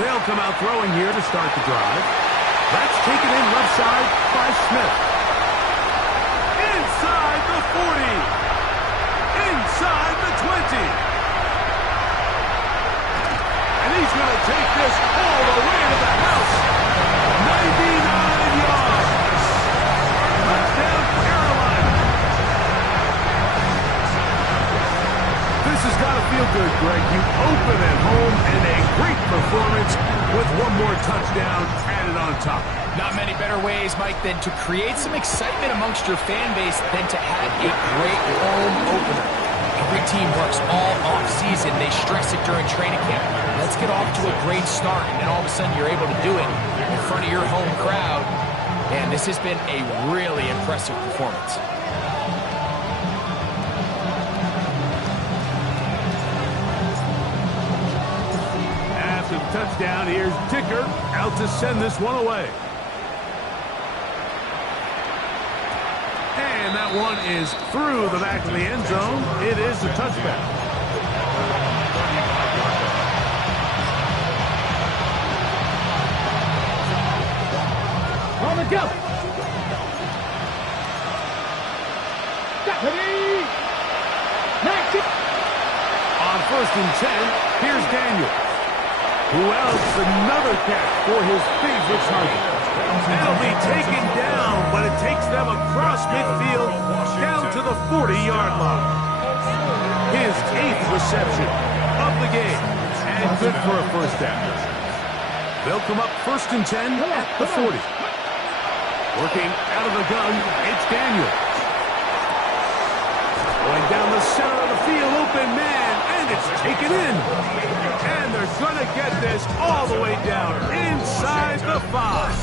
They'll come out throwing here to start the drive. That's taken in left side by Smith. Inside the 40. Inside the 20. And he's going to take this all the way to the house. 99 yards. Touchdown, Carolina. This has got to feel good, Greg. You open at home and a great performance with one more touchdown added on top. Not many better ways, Mike, than to create some excitement amongst your fan base than to have a great home opener. Every team works all off-season. They stress it during training camp. Let's get off to a great start, and then all of a sudden you're able to do it in front of your home crowd. And this has been a really impressive performance. After the touchdown, here's Dicker out to send this one away. And that one is through the back of the end zone. It is a touchback. On the go. Ready. 19. On 1st and 10, here's Daniel. Who else? Another catch for his favorite target. They'll be taken down, but it takes them across midfield down to the 40-yard line. His 8th reception of the game, and good for a first down. They'll come up 1st and 10 at the 40. Working out of the gun, it's Daniel. Going down the center of the field, open man, and it's taken in. And they're going to get this all the way down inside the 5.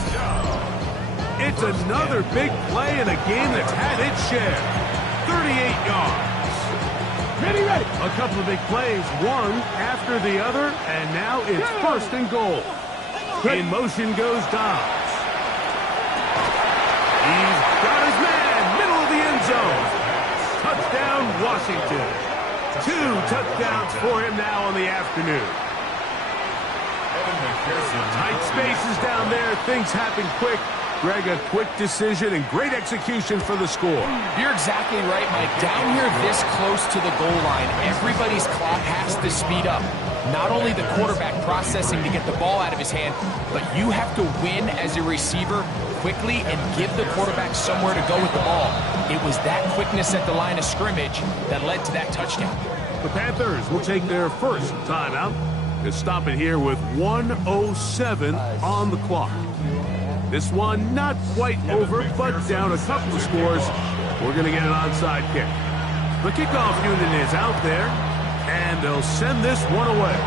It's another big play in a game that's had its share. 38 yards. Ready. A couple of big plays, one after the other, and now it's 1st and goal. In motion goes Dobbs. He's got his man, middle of the end zone. Touchdown, Washington. 2 touchdowns for him now on the afternoon. Tight spaces down there. Things happen quick. Greg, a quick decision and great execution for the score. You're exactly right, Mike. Down here this close to the goal line, everybody's clock has to speed up. Not only the quarterback processing to get the ball out of his hand, but you have to win as a receiver quickly and give the quarterback somewhere to go with the ball. It was that quickness at the line of scrimmage that led to that touchdown. The Panthers will take their first timeout to stop it here with 1:07 on the clock. This one not quite over, but down a couple of scores. We're going to get an onside kick. The kickoff unit is out there, and they'll send this one away.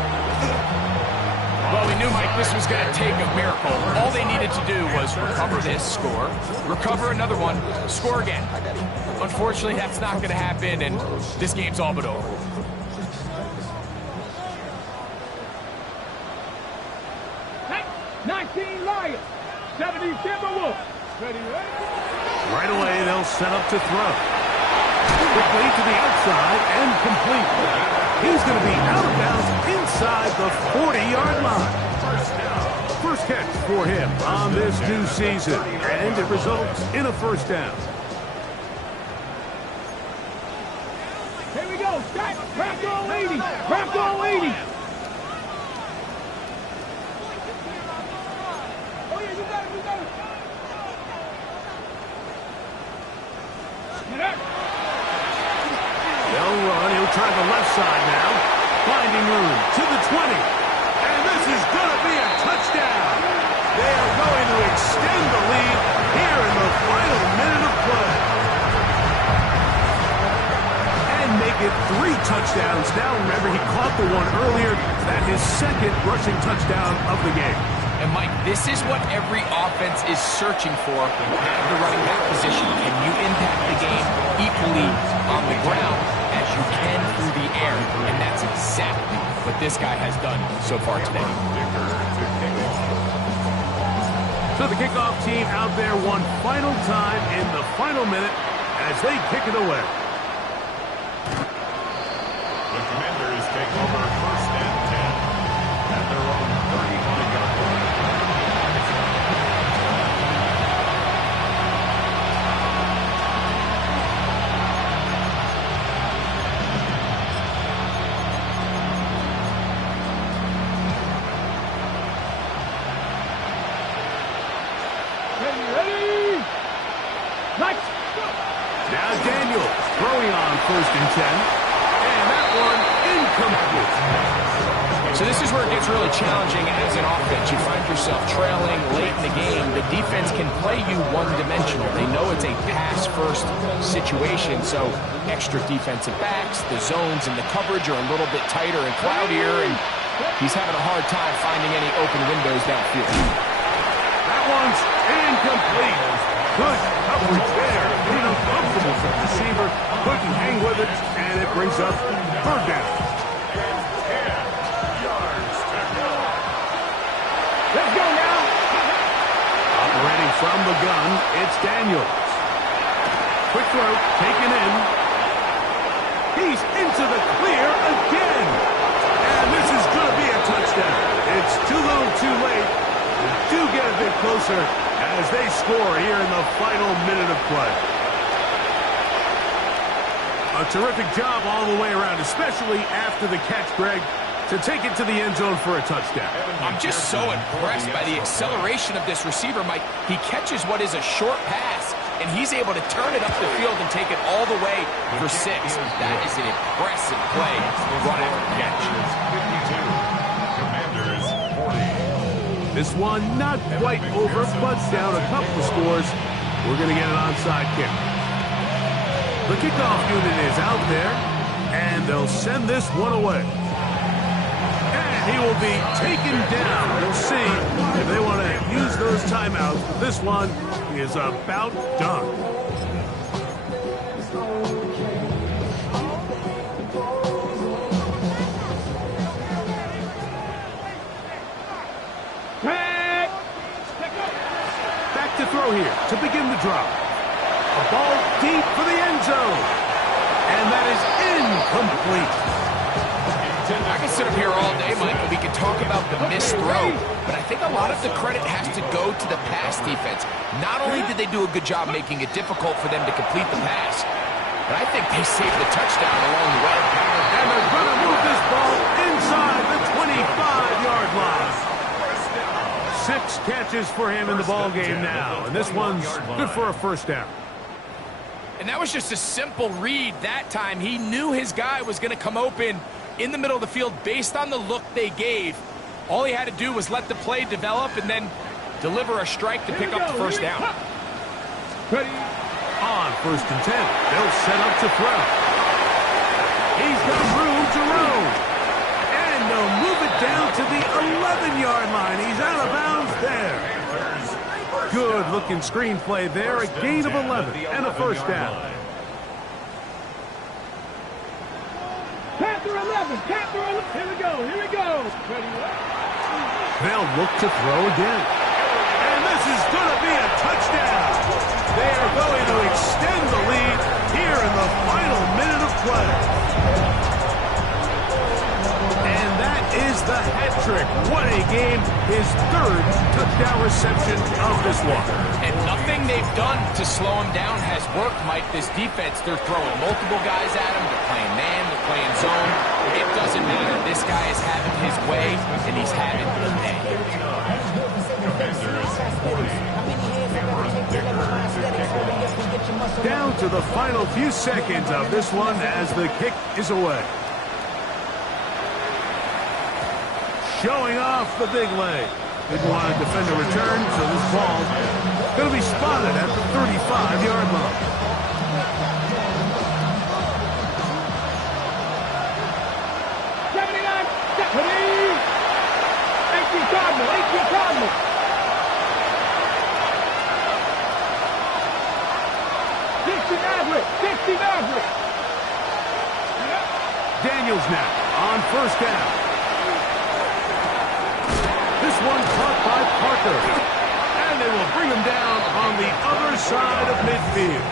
Well, we knew, Mike, this was going to take a miracle. All they needed to do was recover this, score, recover another one, score again. Unfortunately, that's not going to happen, and this game's all but over. Hey, 19 Lions. 70 Timberwolves. Ready. Right away, they'll set up to throw. Quickly to the outside and complete. He's going to be out of bounds inside the 40-yard line. First catch for him on this new season, and it results in a first down. Here we go. Start. Wrap on 80. Wrap on 80. Oh, yeah, you got it. You got it. Get up. They'll run. He'll try the left side now. Finding room to the 20. And this is going to be a touchdown. They are going to extend the lead here in the final minute of play. And make it 3 touchdowns. Now, remember, he caught the one earlier. That is his second rushing touchdown of the game. And, Mike, this is what every offense is searching for out of the running back position. Can you impact the game equally on the ground as you can through the air? And that's exactly what this guy has done so far today. So the kickoff team out there one final time in the final minute as they kick it away. The Commanders take over 1st and 10 at their own 35-yard line. Ready? Let's go. Now Daniels throwing on 1st and 10. And that one incomplete. So this is where it gets really challenging as an offense. You find yourself trailing late in the game. The defense can play you one-dimensional. They know it's a pass-first situation, so extra defensive backs, the zones and the coverage are a little bit tighter and cloudier, and he's having a hard time finding any open windows downfield. That one's incomplete. Good coverage there. Made him comfortable for the receiver. Couldn't hang with it, and it brings up 3rd down. Let's go now. Operating from the gun, it's Daniels. Quick throw, taken in. He's into the clear again. And this is going to be a touchdown. It's too little too late. They do get a bit closer as they score here in the final minute of play. A terrific job all the way around, especially after the catch, Greg, to take it to the end zone for a touchdown. I'm just so impressed by the acceleration of this receiver, Mike. He catches what is a short pass, and he's able to turn it up the field and take it all the way for 6. That is an impressive play run after catch. 52. Commanders 40. This one not quite over, but down a couple of scores. We're going to get an onside kick. The kickoff unit is out there, and they'll send this one away. And he will be taken down. We'll see if they want to use those timeouts. This one is about done. Back to throw here to begin the drop. A ball deep for the end zone. And that is incomplete. I can sit up here all day, Mike, and we can talk about the missed throw, but I think a lot of the credit has to go to the pass defense. Not only did they do a good job making it difficult for them to complete the pass, but I think they saved the touchdown along the way. And they're going to move this ball inside the 25-yard line. 6 catches for him in the ball game now, and this one's good for a 1st down. And that was just a simple read that time. He knew his guy was going to come open in the middle of the field based on the look they gave. All he had to do was let the play develop and then deliver a strike to pick up the 1st down. Ready? On 1st and 10, they'll set up to throw. He's got room to roam. And they'll move it down to the 11-yard line. He's out of bounds there. Good-looking screenplay there. A gain of 11 and a 1st down. Panther 11. Panther 11. Here we go. Here we go. Ready? They'll look to throw again. And this is going to be a touchdown. They are going to extend the lead here in the final minute of play. And that is the hat trick. What a game. His 3rd touchdown reception of this one. And nothing they've done to slow him down has worked, Mike. This defense, they're throwing multiple guys at him. They're playing man, they're playing zone. It doesn't matter. This guy is having his way, and he's having the day. Down to the final few seconds of this one as the kick is away. Showing off the big leg. Didn't want to defend a return, so this ball going to be spotted at the 35-yard line. Daniels now on 1st down. This one caught by Parker. And they will bring him down on the other side of midfield.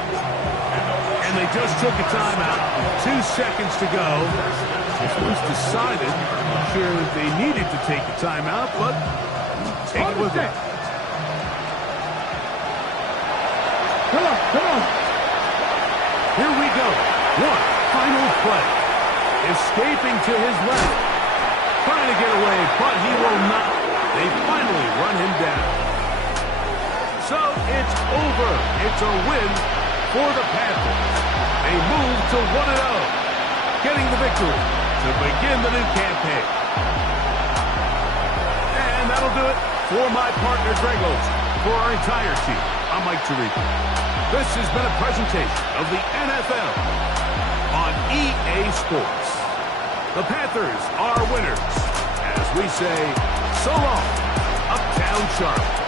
And they just took a timeout. 2 seconds to go. This was decided. I'm sure they needed to take a timeout, but take it with them. Come on. Here we go. One final play. Escaping to his left. Trying to get away, but he will not. They finally run him down. So it's over. It's a win for the Panthers. They move to 1-0, getting the victory to begin the new campaign. And that'll do it for my partner, Greg Olson. For our entire team, I'm Mike Tirico. This has been a presentation of the NFL on EA Sports. The Panthers are winners. As we say, so long, Uptown Charlotte.